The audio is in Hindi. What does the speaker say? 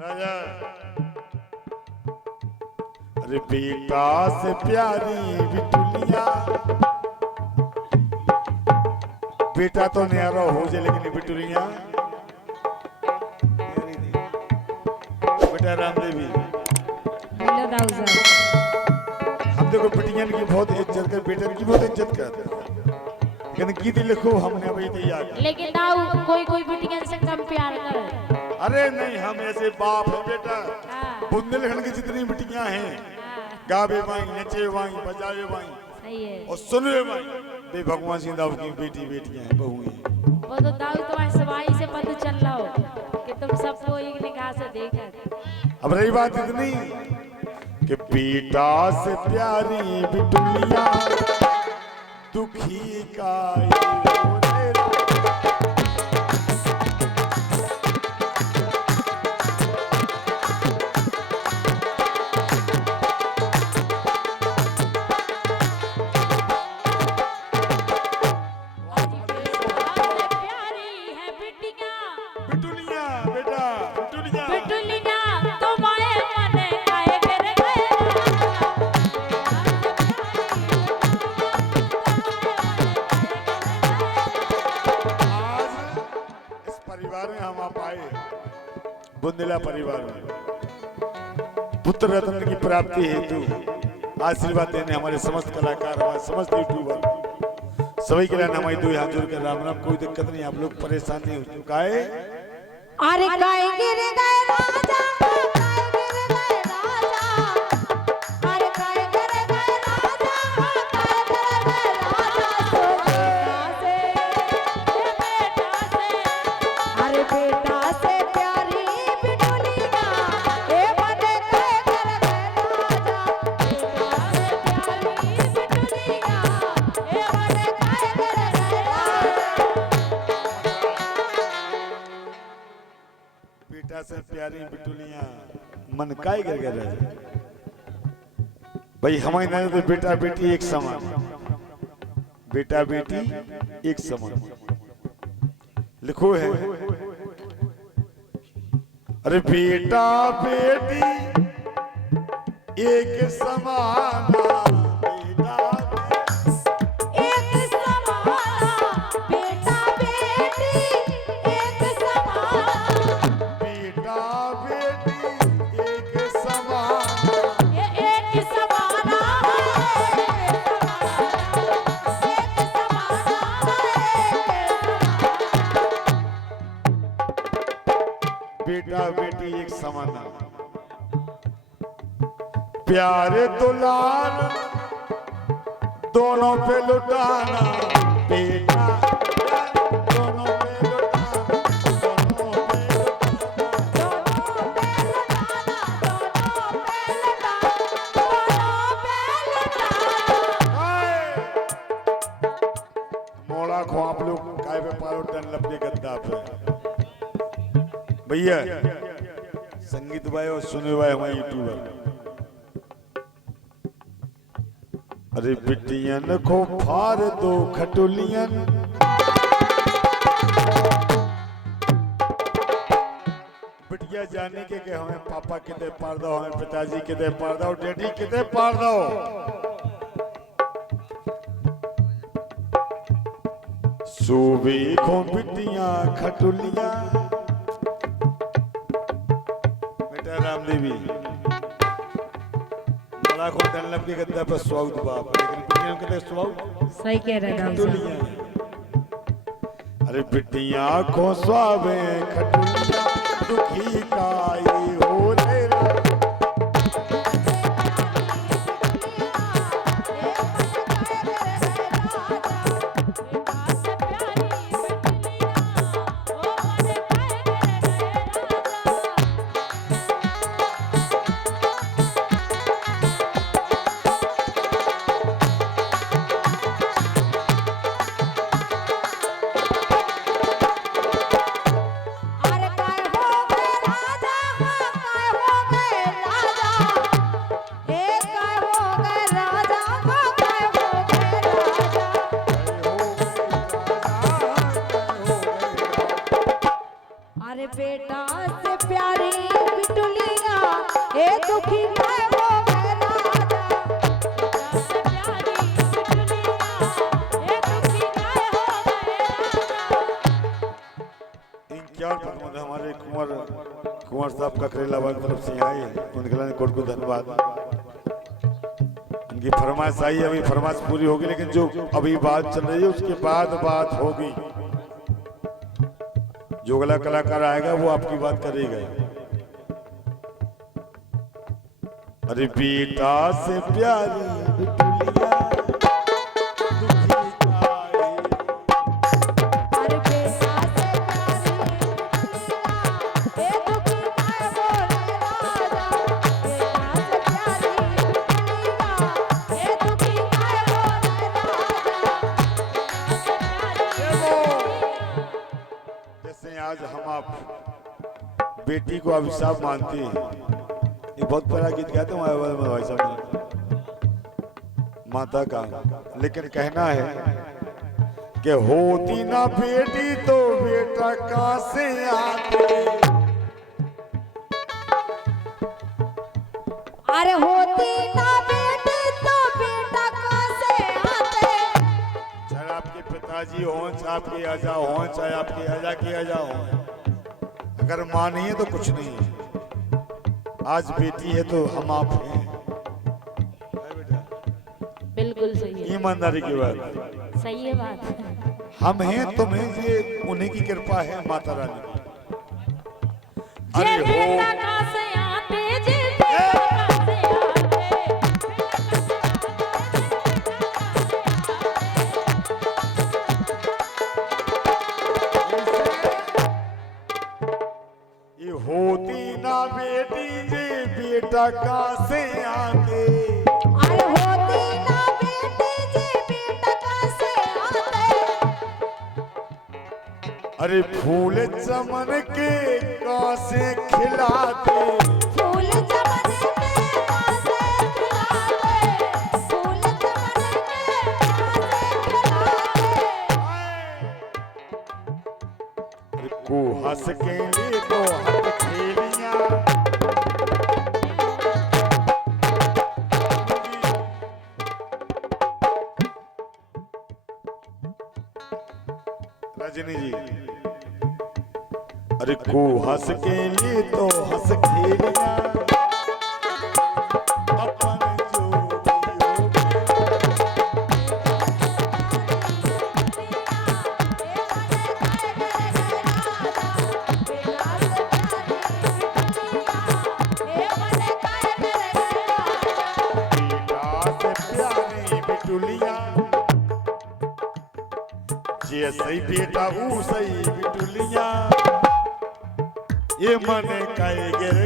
राजा, अरे बेटा से प्यारी बिटुलिया, बेटा तो न्यारा हो जाए लेकिन बिटुलिया बेटा रामदेवी, हम देखो बिटियन की बहुत इज्जत कर, बेटन की बहुत इज्जत करते हैं, लेकिन गीत लिखो हमने अभी तैयार, लेकिन दाऊ कोई कोई बिटियन से कम प्यार कर। अरे नहीं, हम ऐसे बाप है बेटा। बुंदेलखंड की जितनी बिटियां हैं, गावे वाई, नचे वाई, बजावे वाई, सही है, और सुनवे वाई, बे भगवान सिंह दाऊ की बेटी बेटियां हैं, बहू हैं। वो तो दाऊ तुम्हारे सवाई से पता चल रहा हो कि तुम सबको एक निगाह से देखा। अब रही बात इतनी कि बेटा से प्यारी बिटुलिया दुखी का बुंदेला परिवार में पुत्र रत्न की प्राप्ति हेतु आशीर्वाद देने हमारे समस्त कलाकार, हमारे समस्त यूट्यूबर सभी के लिए हमारी दो हाथ जोड़ कर राम राम। कोई दिक्कत नहीं, आप लोग परेशान नहीं हो चुका है। अरे गाएंगे रे गाए राजा, से प्यारी बिटुलिया मन काय कर गया भाई, हमारे नजर तो बेटा बेटी एक समान, बेटा बेटी एक समान लिखो है। अरे बेटा बेटी एक समान, बेटा बेटी एक समाना, प्यारे दुलार दोनों पे लुटाना, बेटा दोनों पे लुटाना, दोनों पे मोड़ा खो आप लोग काय पे पारो टन लपके गद्दा पे भैया, संगीत भाई और सुने भाई हमारे यूट्यूबर। अरे बिटियन को फार दो खटुलियन, बिटिया जाने के हमें पापा कितने पार दो, हमें पिताजी कितने पार दो, डैडी कितने पार दो। सूबी को बिटिया खटुलिया, रामदेवी बड़ा को डनलप के गद्दा पर स्वागत बाप, लेकिन बिटियां कहते स्वागत सही कह रहे हैं। अरे बिटियां को स्वावे खटुलिया दुखी काई हो रे, अरे काय हो गए राजा बेटा से प्यारी बिटुलिया ए दुखी मैं हो गए राजा। बेटा से प्यारी बिटुलिया ए दुखी मैं हो गए राजा। इनक्यावन पद हमारे कुंवर साहब का करेला वाली तरफ से आए उनके लिए कोट को धन्यवाद। उनकी फरमाइश आई, अभी फरमाइश पूरी होगी, लेकिन जो अभी बात चल रही है उसके बाद बात होगी। जो अगला कलाकार आएगा वो आपकी बात करेगा। अरे बेटा से प्यारी बिटुलिया दुखी आए। अरे बेटा से प्यारी बिटुलिया ए दुखी मैं हो गए राजा। बेटा से प्यारी बिटुलिया ए दुखी मैं हो गए राजा। जैसे आज हम आप बेटी को अभिशाप मानते हैं, ये बहुत बड़ा गीत गाते हैं भाई साहब माता का, लेकिन कहना है कि होती ना बेटी तो बेटा कहां से आते। अरे होती ना बेटी तो बेटा कहाँ से आते। चाहे आपके पिताजी हों, चाहे आपके अजा हों, चाहे आपके अजा की अजा हों, अगर मां नहीं है तो कुछ नहीं है। आज बेटी है तो हम आप हैं। बिल्कुल सही है, ईमानदारी की बात, सही है बात। हम हैं तुम्हें, ये उन्हीं की कृपा है माता रानी की। जे अरे बेटा हो कहाँ से आते, जे बेटा कहाँ से आते। ये होती ना बेटी जे बेटा कहां से आते। अरे होती ना बेटी जी बेटा कहाँ से आते। अरे फूल चमन के कहां से खिलाते। फूल चमन के कहाँ से खिलाते। फूल चमन के कहाँ से खिलाते। को हंस के लिए तो हंस खेलियां। रजनी जी, अरे को हंस के लिए तो हंस खेलियां। अपन जो भी होगी। बेटा से प्यारी बिटुलिया, जे सही बेटा ऊ सही बिटुलिया, ये मन कहे गिर